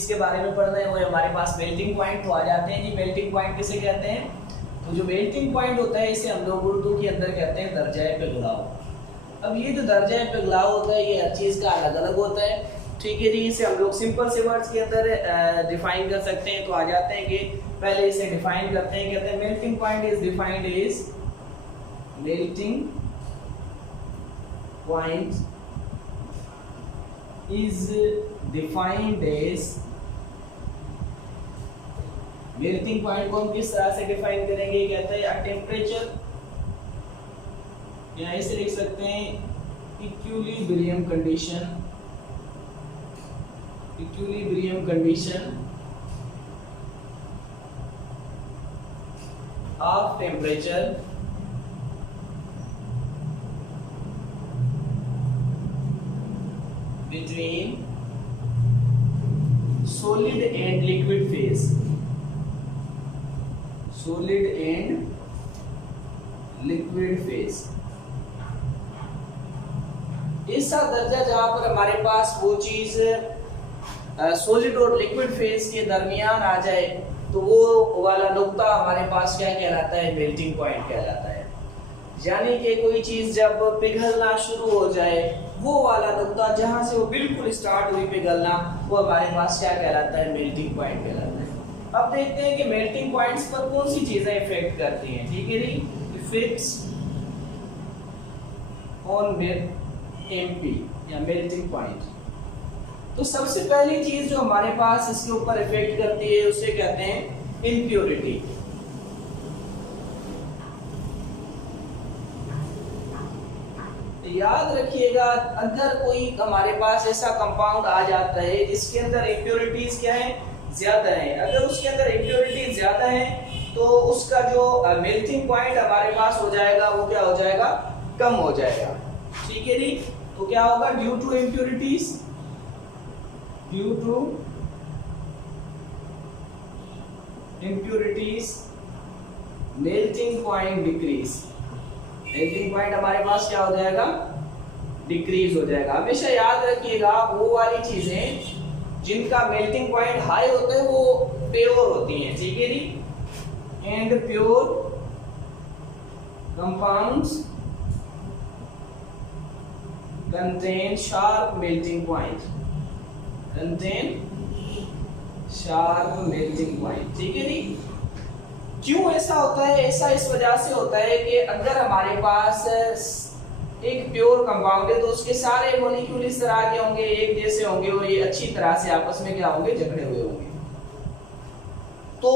चीज के बारे में पढ़ना है वो है हमारे पास मेल्टिंग पॉइंट। तो आ जाते हैं जी, मेल्टिंग पॉइंट किसे कहते हैं? तो जो मेल्टिंग पॉइंट होता है इसे हम लोग उर्दू के अंदर कहते हैं दर्जा पिघलाव। अब ये जो दर्जा पिघलाव होता है ये हर चीज का अलग अलग होता है, ठीक है जी। इसे हम लोग सिंपल से वर्ड्स के अंदर डिफाइन कर सकते हैं। तो आ जाते हैं कि पहले इसे डिफाइन करते हैं। कहते हैं melting point is defined is melting point is defined as, melting point को हम किस तरह से डिफाइन करेंगे? कहते हैं अ टेम्परेचर, या इसे लिख सकते हैं equilibrium condition, equilibrium condition of temperature between solid and liquid phase, solid and liquid phase। ऐसा दर्जा जहां पर हमारे पास वो चीज सॉलिड और लिक्विड फेज के दरमियान आ जाए तो वो वाला नुक्ता हमारे पास क्या कहलाता है? मेल्टिंग पॉइंट कहलाता है। यानी कि कोई चीज जब पिघलना शुरू हो जाए वो वाला नुक्ता जहां से वो बिल्कुल स्टार्ट हुई पिघलना वो हमारे पास क्या कहलाता है? मेल्टिंग पॉइंट कहलाता है। अब देखते हैं कि मेल्टिंग पॉइंट्स पर कौन सी चीजें इफेक्ट करती हैं, ठीक है जी। इफेक्ट्स ऑन एमपी या मेल्टिंग पॉइंट। तो सबसे पहली चीज जो हमारे पास इसके ऊपर इफेक्ट करती है उसे कहते हैं इम्प्योरिटी। याद रखिएगा अगर कोई हमारे पास ऐसा कंपाउंड आ जाता है जिसके अंदर इम्प्योरिटीज क्या है? ज्यादा है। अगर उसके अंदर इम्प्योरिटीज ज्यादा है तो उसका जो मेल्टिंग पॉइंट हमारे पास हो जाएगा वो क्या हो जाएगा? कम हो जाएगा, ठीक है जी। तो क्या होगा? Due to impurities, due to impurities melting point decrease. Melting point हमारे पास क्या हो जाएगा? डिक्रीज हो जाएगा। हमेशा याद रखिएगा वो वाली चीजें जिनका मेल्टिंग पॉइंट हाई होता है वो प्योर होती हैं, ठीक है जी। And pure compounds contain sharp melting point, contain sharp melting point, ठीक है जी। क्यों ऐसा होता है? ऐसा इस वजह से होता है कि अगर हमारे पास एक प्योर कंपाउंड है तो उसके सारे मॉलिक्यूल इस तरह के होंगे, एक जैसे होंगे और ये अच्छी तरह से आपस में क्या होंगे? जकड़े हुए होंगे। तो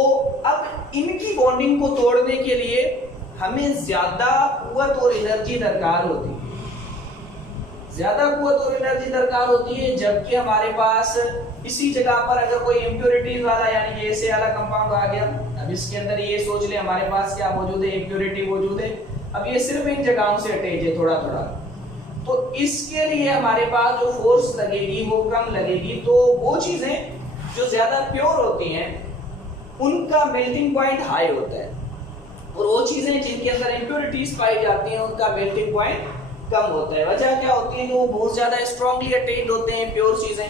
अब इनकी बॉन्डिंग को तोड़ने के लिए हमें ज्यादा कुव्वत और एनर्जी दरकार होती है, ज्यादा कुव्वत और एनर्जी दरकार होती है। जबकि हमारे पास इसी जगह पर अगर कोई इम्प्योरिटीज वाला यानी कि ऐसे वाला कंपाउंड आ गया, अब इसके अंदर ये सोच ले हमारे पास क्या मौजूद है? इम्प्योरिटी मौजूद है। अब ये सिर्फ इन जगहों से अटैच है थोड़ा थोड़ा, तो इसके लिए हमारे पास जो फोर्स लगेगी वो कम लगेगी। तो वो चीजें जो ज्यादा प्योर होती हैं उनका मेल्टिंग पॉइंट हाई होता है, और वो चीजें जिनके अंदर इम्प्योरिटीज पाई जाती हैं उनका मेल्टिंग पॉइंट कम होता है। वजह क्या होती है कि वो बहुत ज्यादा स्ट्रांगली अटैच्ड होते हैं प्योर चीजें,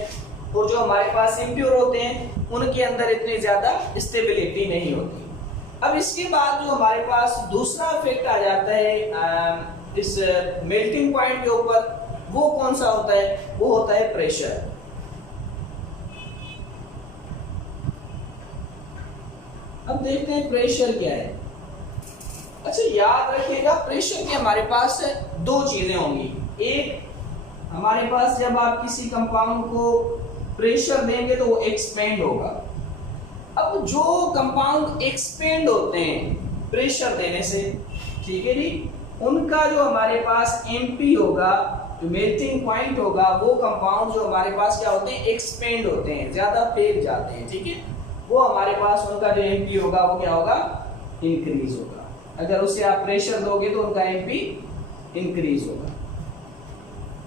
और जो हमारे पास इम्प्योर होते हैं उनके अंदर इतनी ज्यादा स्टेबिलिटी नहीं होती। अब इसके बाद जो हमारे पास दूसरा इफेक्ट आ जाता है इस मेल्टिंग पॉइंट के ऊपर, वो कौन सा होता है? वो होता है प्रेशर। अब देखते हैं प्रेशर क्या है। अच्छा याद रखिएगा प्रेशर के हमारे पास दो चीजें होंगी। एक हमारे पास जब आप किसी कंपाउंड को प्रेशर देंगे तो वो एक्सपेंड होगा। अब जो कंपाउंड एक्सपेंड होते हैं प्रेशर देने से, ठीक है जी, उनका जो हमारे पास एमपी होगा, जो मेल्टिंग पॉइंट होगा, वो कंपाउंड जो हमारे पास क्या होते हैं? एक्सपेंड होते हैं, ज्यादा फैल जाते हैं, ठीक है। वो हमारे पास उनका जो एमपी होगा वो क्या होगा? इंक्रीज होगा। अगर उसे आप प्रेशर दोगे तो उनका एमपी इंक्रीज होगा,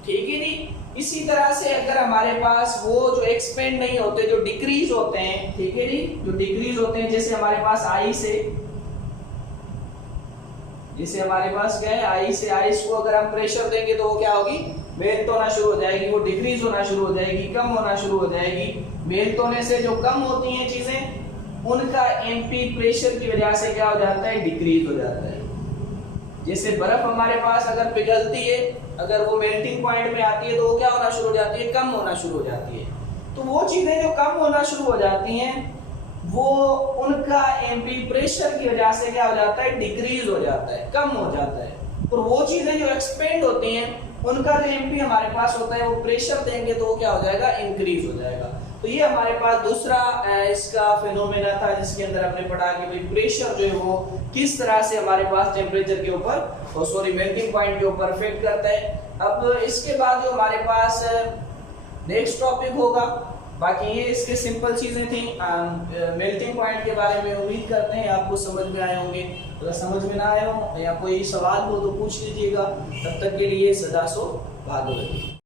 ठीक है जी। इसी तरह से अगर हमारे पास वो जो एक्सपेंड नहीं होते, जो डिक्रीज होते हैं, ठीक है जी, जो डिक्रीज होते हैं, जैसे हमारे पास आई से, जैसे हमारे पास क्या है? आई से, आइस को अगर हम प्रेशर देंगे तो वो क्या होगी? मेल्ट होना शुरू हो जाएगी, वो डिक्रीज होना शुरू हो जाएगी, कम होना शुरू हो जाएगी। मेल्ट होने से जो कम होती हैं चीजें, उनका एमपी प्रेशर की वजह से क्या हो जाता है, डिक्रीज हो जाता है। जैसे बर्फ हमारे पास अगर पिघलती है, अगर वो मेल्टिंग पॉइंट में आती है तो वो क्या होना शुरू हो जाती है, कम होना शुरू हो जाती है। तो वो चीजें जो कम होना शुरू हो जाती हैं, वो उनका एमपी प्रेशर की वजह से क्या हो जाता है, डिक्रीज हो जाता है, कम हो जाता है। और वो चीजें जो एक्सपेंड होती हैं, उनका जो एमपी हमारे पास होता है, वो प्रेशर देंगे तो वो क्या हो जाएगा, इंक्रीज हो जाएगा। तो ये हमारे पास दूसरा इसका फिनोमेना था, जिसके अंदर हमने पढ़ा कि भाई प्रेशर जो है वो किस तरह से हमारे पास टेम्परेचर के ऊपर मेल्टिंग पॉइंट के ऊपर इफेक्ट करता है। अब इसके बाद जो हमारे पास नेक्स्ट टॉपिक होगा, बाकी ये इसके सिंपल चीजें थी मेल्टिंग पॉइंट के बारे में। उम्मीद करते हैं आपको समझ में आए होंगे। अगर समझ में ना आए हो या कोई सवाल हो तो पूछ लीजिएगा। तब तक के लिए सदा सो भागवत।